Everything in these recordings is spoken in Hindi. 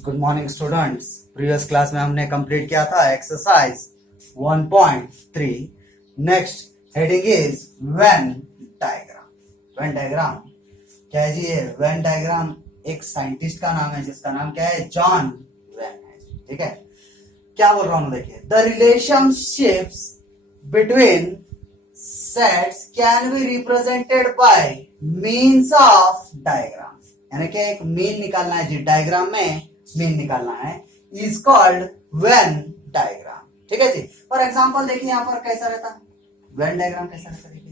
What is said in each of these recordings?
Good morning students. Previous class में हमने कंप्लीट किया था exercise 1.3। Next heading is Venn diagram. Venn diagram क्या है जी? ये वेन डायग्राम एक साइंटिस्ट का नाम है जिसका नाम क्या है? जॉन वेन है। ठीक है, क्या बोल रहा हूं देखिए, the relationships between sets can be represented by means of diagram. यानी कि एक मीन निकालना है जी, डायग्राम में मीन निकालना है, इज कॉल्ड वेन डायग्राम। ठीक है जी। फॉर एग्जांपल देखिए यहाँ पर कैसा रहता है वेन डायग्राम, कैसा रहता है देखिए।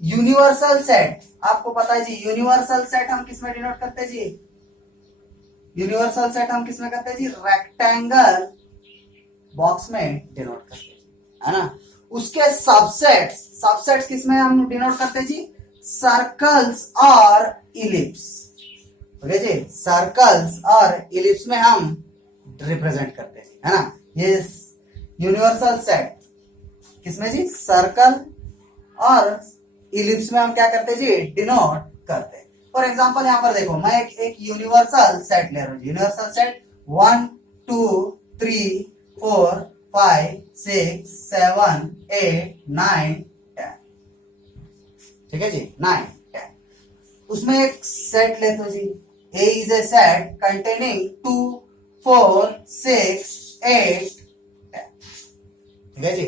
यूनिवर्सल सेट, आपको पता है जी, यूनिवर्सल सेट हम किसमें डिनोट करते हैं जी? यूनिवर्सल सेट हम किसमें करते हैं जी? रेक्टेंगल बॉक्स में डिनोट करते हैं, है ना। उसके सबसेट्स, सबसेट्स किसमें हम डिनोट करते हैं जी? सर्कल्स और इलिप्स। ओके जी, सर्कल्स और इलिप्स में हम रिप्रेजेंट करते हैं, है ना। ये यूनिवर्सल सेट किसमें जी? सर्कल और इलिप्स में हम क्या करते हैं जी? डिनोट करते हैं। फॉर एग्जांपल यहाँ पर देखो, मैं एक यूनिवर्सल सेट ले रहा हूँ। Universal set 1 2 3 4 5 6 7 8 9 10। ठीक है जी, 9 10। उसमें एक सेट लेते हो जी, A is a set containing 2 4 6 8 10। ठीक है जी,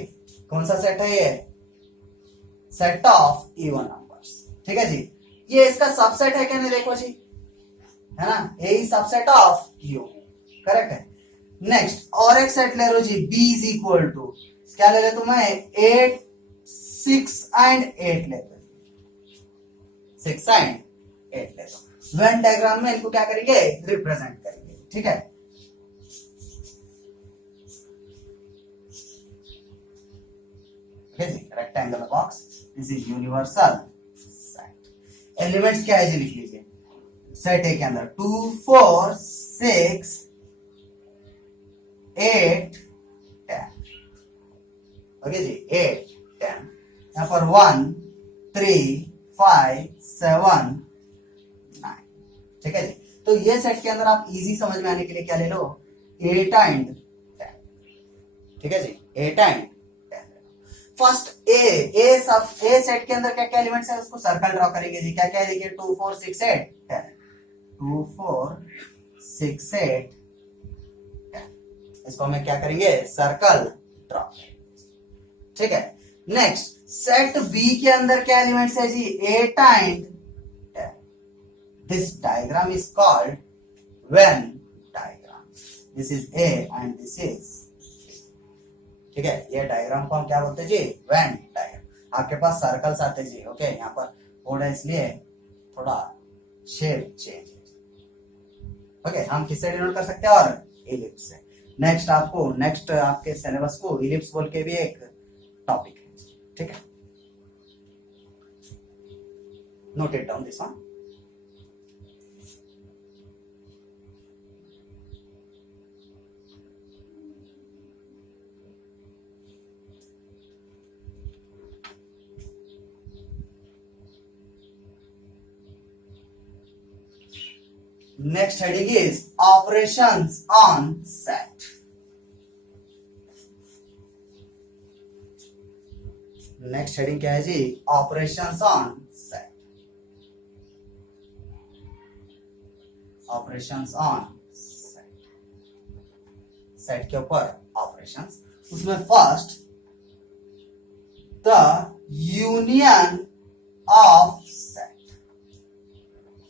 कौन सा सेट है ये? Set of even numbers. ठीक है जी, ये इसका सबसेट है क्या? नहीं, देखो जी, है ना, A is subset of U। Correct है। नेक्स्ट और एक सेट ले लो जी, B is equal to, क्या ले लेता हूं मैं? 8 6 and 8 लेते हैं, 6 and 8 लेता हूं। वेन डायग्राम में इनको क्या करेंगे? रिप्रेजेंट करेंगे। ठीक है, rectangle box, this is universal set. Elements क्या है जी? लिख लीजिए। सेट ए के अंदर 2 4 6 8 10। ओके जी, 8 10। यहां पर 1 3 5 7 9। ठीक है जी। तो ये सेट के अंदर आप इजी समझ में आने के लिए क्या ले लो? 8 एंड 10। ठीक है जी, 8 एंड 10। फर्स्ट ए सेट के अंदर क्या क्या एलिमेंट्स है उसको सर्कल ड्रॉ करेंगे जी। क्या क्या है देखिए, 2 4 6 8 10। 2 4 6 8 10। इसको हमें क्या करेंगे? Circle draw. ठीक है। नेक्स्ट सेट बी के अंदर क्या एलिमेंट्स है जी? 8 and 10। This diagram is called Venn diagram. This is A and this is, ठीक है, ये डायग्राम को हम क्या बोलते हैं जी? Venn diagram. आपके पास सर्कल्स आते जी। ओके, यहाँ पर बोर्ड है इसलिए थोड़ा शेप चेंज है। ओके, हम किससे डिनोट कर सकते हैं? और इलिप्स से। नेक्स्ट आपके सिलेबस को इलिप्स बोल के भी एक टॉपिक है। ठीक है, note it down this one. Next heading is operations on set. Next heading क्या है जी? Operations on set. Operations on set. Set के ऊपर operations। उसमें first the union of set।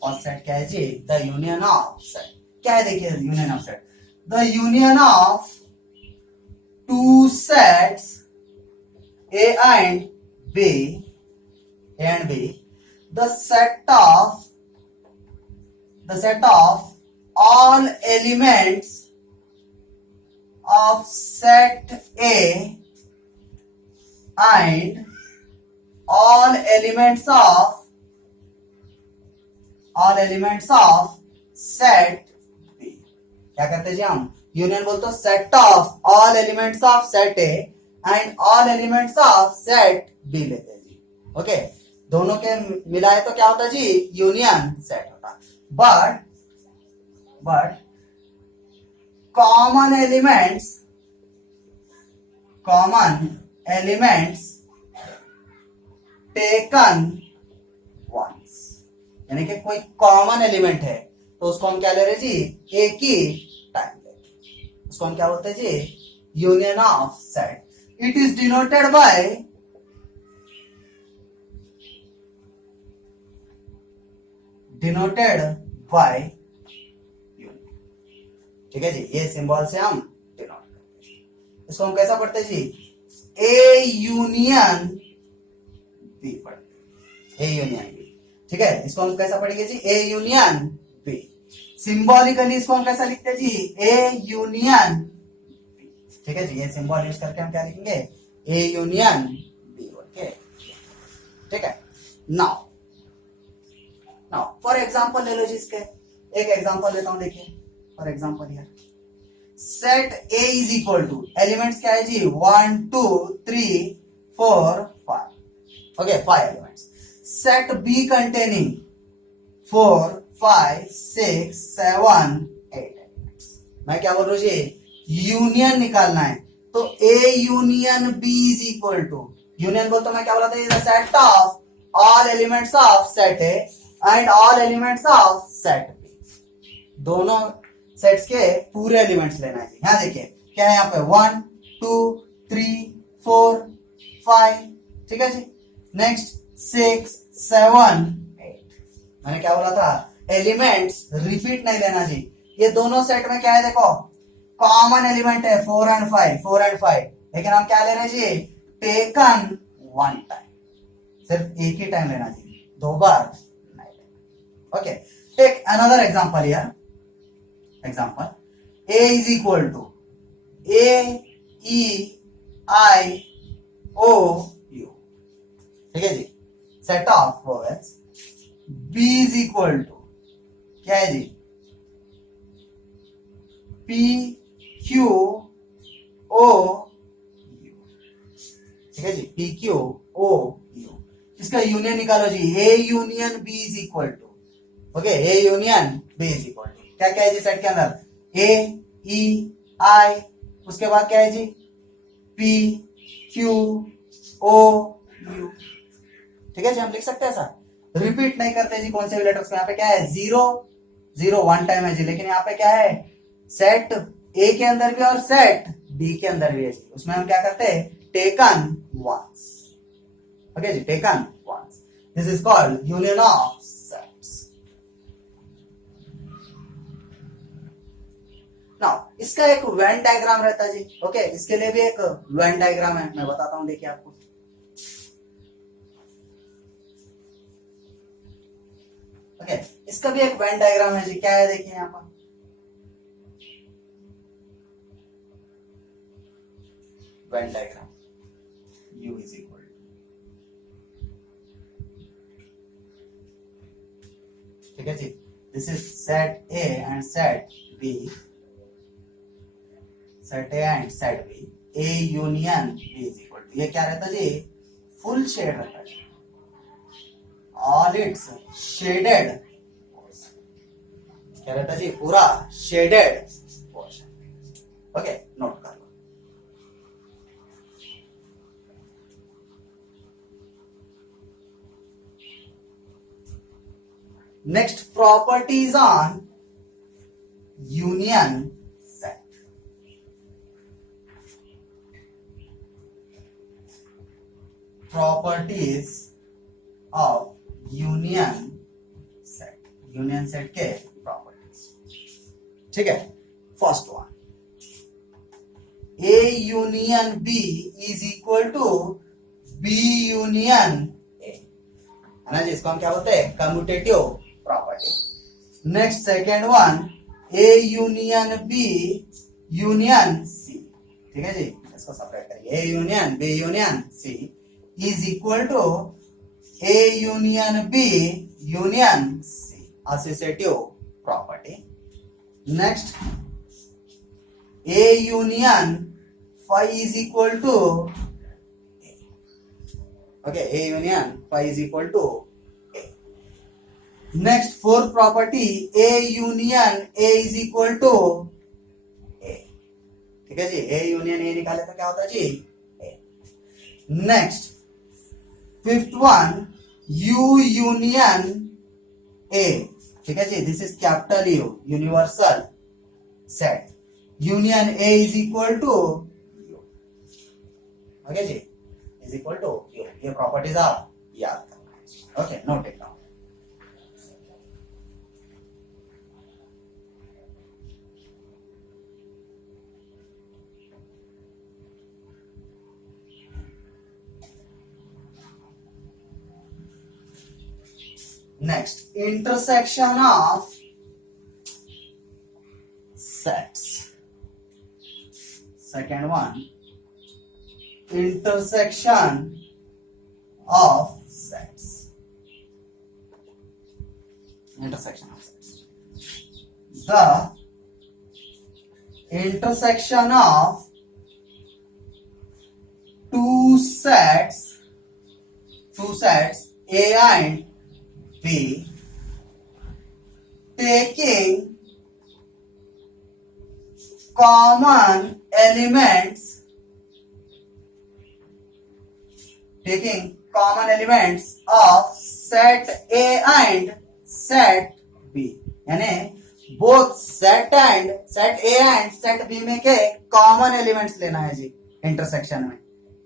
और सेट क्या है जी? The union of set. क्या है देखिए union of set? The union of two sets A and B, the set of all elements of set A and all elements of set B. क्या करते हैं जी हम? यूनियन बोलते हो set of all elements of set A and all elements of set B लेते हैं जी। ओके, दोनों के मिलाए तो क्या होता है जी? यूनियन सेट होता है। But common elements taken once, यानी कि कोई कॉमन एलिमेंट है तो उसको हम क्या ले रहे जी, एक ही टाइम ले, उसको हम क्या बोलते हैं जी, union of set. It is denoted by ठीक है जी, ये सिंबल से हम डिनोट करते हैं. इसको हम कैसा पढ़ते हैं जी, ए यूनियन बी पढ़ते, ए यूनियन बी. ठीक है, इसको हम कैसा पढ़ेंगे जी, ए यूनियन बी. सिंबॉलिकली इसको हम कैसा लिखते हैं जी, ए यूनियन बी. ठीक है जी, ये सिंबल यूज करके हम क्या लिखेंगे, ए यूनियन बी. ओके, ठीक है. नाउ फॉर एग्जांपल ले लो जी, इसके एक एग्जांपल लेता हूं. देखिए for example here set A is equal to, elements क्या है जी, 1 2 3 4 5. Okay, 5 elements. Set B containing 4 5 6 7 8 elements. मैं क्या बोल रहा हूं जी, यूनियन निकालना है. तो A union B is equal to, union बोल तो मैं क्या बोला था, set of all elements of set A and all elements of set B. दोनों सेट्स के पूरे एलिमेंट्स लेना है. यहां देखिए क्या है, यहाँ पे 1 2 3 4 5. ठीक है जी. नेक्स्ट 6 7 8. मैंने क्या बोला था, एलिमेंट्स रिपीट नहीं लेना जी. ये दोनों सेट में क्या है, देखो कॉमन एलिमेंट है 4 एंड 5, लेकिन हम क्या ले रहे हैं जी, टेकन वन टाइम. सिर्फ एक ही टाइम लेना जी, दो बार. Okay, take another example here. Example A is equal to A E I O U. ठीक है जी, set of vowels. B is equal to क्या है जी, P Q O U. ठीक है जी, P Q O U. इसका यूनियन निकालो जी, A union B is equal to, okay, A union B is equal to क्या क्या है जी सेट के अंदर, ए ई आई, उसके बाद क्या है जी, पी क्यू ओ यू. ठीक है जी, हम लिख सकते हैं ऐसा, रिपीट नहीं करते जी कौन से भी लेटर्स को. यहाँ पे क्या है, 0 0 वन टाइम है जी, लेकिन यहाँ पे क्या है, सेट ए के अंदर भी और सेट बी के अंदर भी है जी. उसमें हम क्या करते हैं, टेकन वंस. ओके जी, taken once. This is called union of sets. Now इसका एक वेन डायग्राम रहता है जी. ओके, इसके लिए भी एक वेन डायग्राम है, मैं बताता हूं. देखिए आपको, ओके, इसका भी एक वेन डायग्राम है जी. क्या है, देखिए यहां पर Venn diagram, U is equal, ठीक है जी. This is set A and set B, set A and set B. A union B is equal to, ये क्या रहता है जी, फुल शेड रहता है, ऑल इट्स शेडेड. क्या रहता है जी, पूरा शेडेड पोर्शन. ओके, नोट कर लो. Next, properties on union set. Properties of union set, union set के प्रॉपर्टीज. ठीक है, first one, A union B is equal to B union A, है ना जी. इसको हम क्या बोलते हैं, commutative property. Next second one, A union B union C. ठीक है जी, इसको सेपरेट करिए, A union B union C is equal to A union B union C, associative property. Next, A union phi is equal to A. Okay, A union phi is equal to A. Next, fourth property, A union A is equal to A. ठीक है जी, ए यूनियन ए निकाले तो क्या होता है जी, A. Next fifth one, U union A, ठीक है जी, this is capital U, universal set, union A is equal to U, okay जी, इज इक्वल टू यू। ये प्रॉपर्टीज आप याद करना, okay, note it down. Next, intersection of sets. Second one, intersection of sets. Intersection of sets. The intersection of two sets A and B, taking common elements of set A and set B, यानी both set A and set B में के कॉमन एलिमेंट्स लेना है जी इंटरसेक्शन में,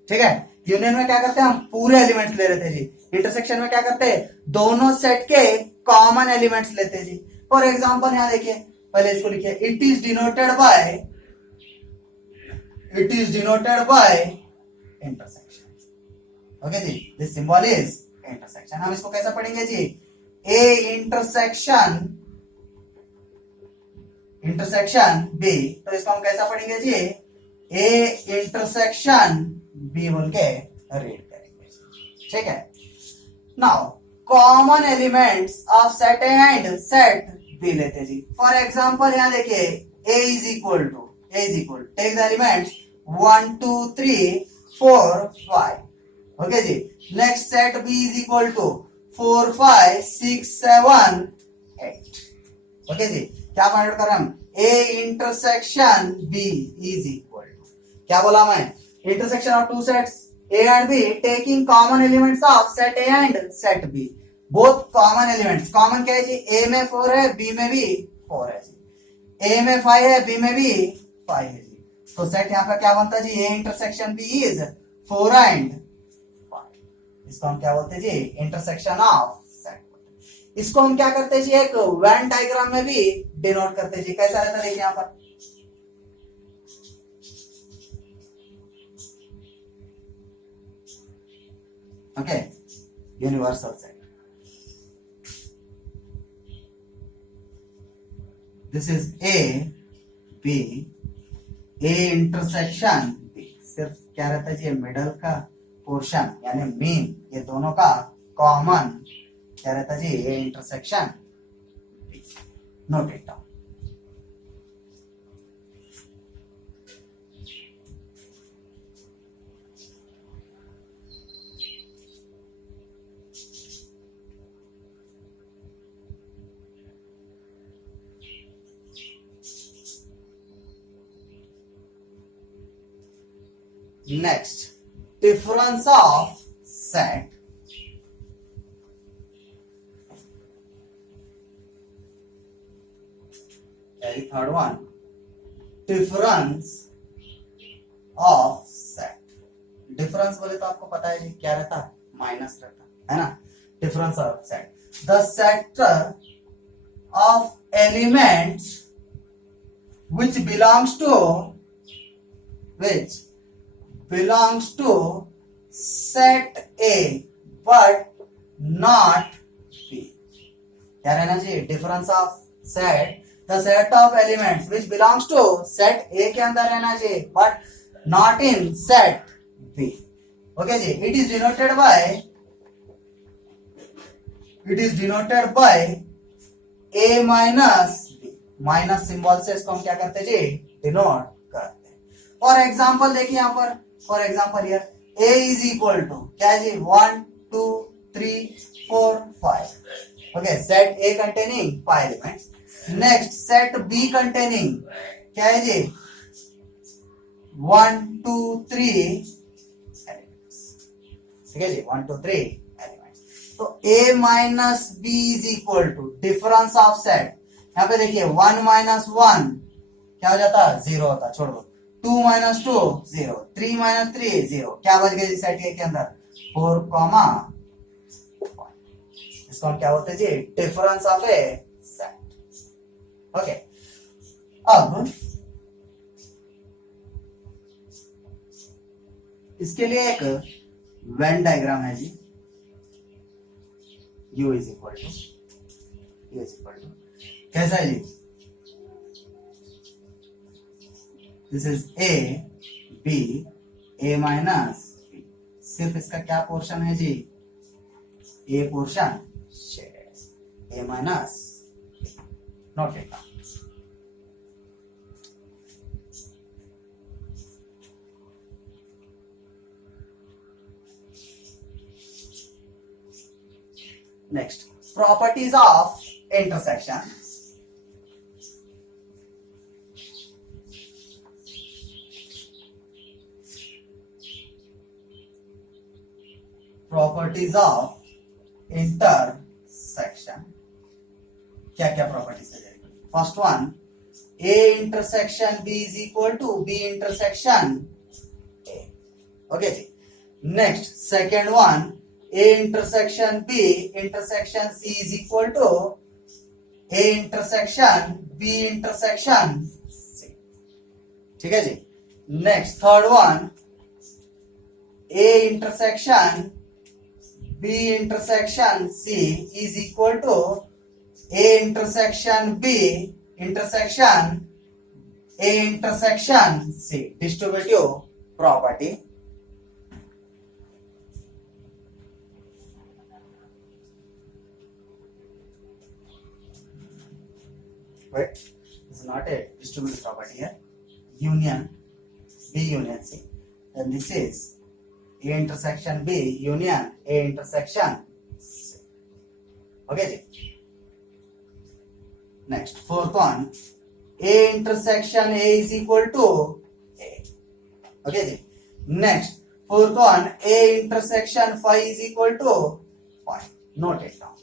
ठीक है। यूनियन में क्या करते हैं, हम पूरे एलिमेंट्स ले लेते हैं जी, इंटरसेक्शन में क्या करते हैं, दोनों सेट के कॉमन एलिमेंट्स लेते हैं जी। फॉर एग्जांपल यहां देखिए, पहले इसको लिखिए, it is denoted by intersection, okay जी, दिस सिंबल इज इंटरसेक्शन। हम इसको कैसे पढ़ेंगे जी, ए इंटरसेक्शन बी, तो इसको हम कैसा पढ़ेंगे जी, ए इंटरसेक्शन बी बोल के रीड करेंगे, ठीक है। Now common elements of set A and set B लेते जी। फॉर एग्जांपल यहां देखिए, A is equal to take the elements 1 2 3 4 5, okay जी। Next set B is equal to 4 5 6 7 8, okay जी। क्या फाइंड आउट कर रहे हम, A intersection B is equal to, क्या बोला मैं, intersection of two sets A and B taking common elements of set A and set B, both common elements, common क्या है जी, A में 4 है, B में भी 4 है जी, A में 5 है, B में भी 5 है जी, तो सेट यहाँ पे क्या बनता है जी, A intersection B is 4 and 5, इसको हम क्या बोलते हैं जी, इंटरसेक्शन ऑफ सेट। इसको हम क्या करते हैं जी, एक वेन डायग्राम में भी डिनोट करते हैं जी, कैसा रहता है देखिए यहाँ पर, okay, universal set, this is A intersection B, सिर्फ क्या रहता है जी, मिडल का पोर्शन यानी मीन, ये दोनों का कॉमन क्या रहता है जी, A intersection B, note it down. Next, difference of set. Third one, difference of set. Difference बोले तो आपको पता है जी क्या रहता है, माइनस रहता है ना। Difference of set, the set of elements which belongs to set A but not B, क्या रहना चाहिए, difference of set, the set of elements which belongs to set A के अंदर रहना चाहिए but not in set B, okay जी। It is denoted by A minus B, minus symbol से इसको हम क्या करते हैं जी, डिनोट करते हैं। फॉर एग्जाम्पल देखिए यहाँ पर, for example here A is equal to क्या है जी, 1 2 3 4 5, okay, set A containing 5 elements. Next set B containing क्या है जी, 1 2 3 एलिमेंट्स, ठीक है जी, 1 2 3 एलिमेंट्स। तो a minus B is equal to difference of set, यहां पे देखिए 1 माइनस 1 क्या हो जाता है, 0 होता, छोड़ दो। 2 माइनस 2 0, 3 माइनस 3 0, क्या बच गया जी सेट ए के अंदर, 4 कॉमा, इसको हम क्या बोलते हैं जी, difference of a set. Okay, अब इसके लिए एक वेन डायग्राम है जी, u इज इक्वल टू कैसा है जी, this is A B, A minus B, सिर्फ इसका क्या पोर्शन है जी, A portion shaded, A minus not लिखा। Next, properties of intersection. Properties of intersection. क्या क्या प्रॉपर्टीज है? First one, A intersection B is equal to B intersection A. Okay जी. Next, second one, A intersection B intersection C is equal to A intersection B intersection C. ठीक है जी. Next, third one, A intersection B intersection C is equal to A intersection B intersection A intersection C. Distributive property. Wait, this is not a distributive property here. Union, B union C. Then this is A intersection B union A intersection C. Okay जी. Next, fourth one, A intersection A is equal to A. Okay जी. Next, fourth one, A intersection phi is equal to phi. Note it down.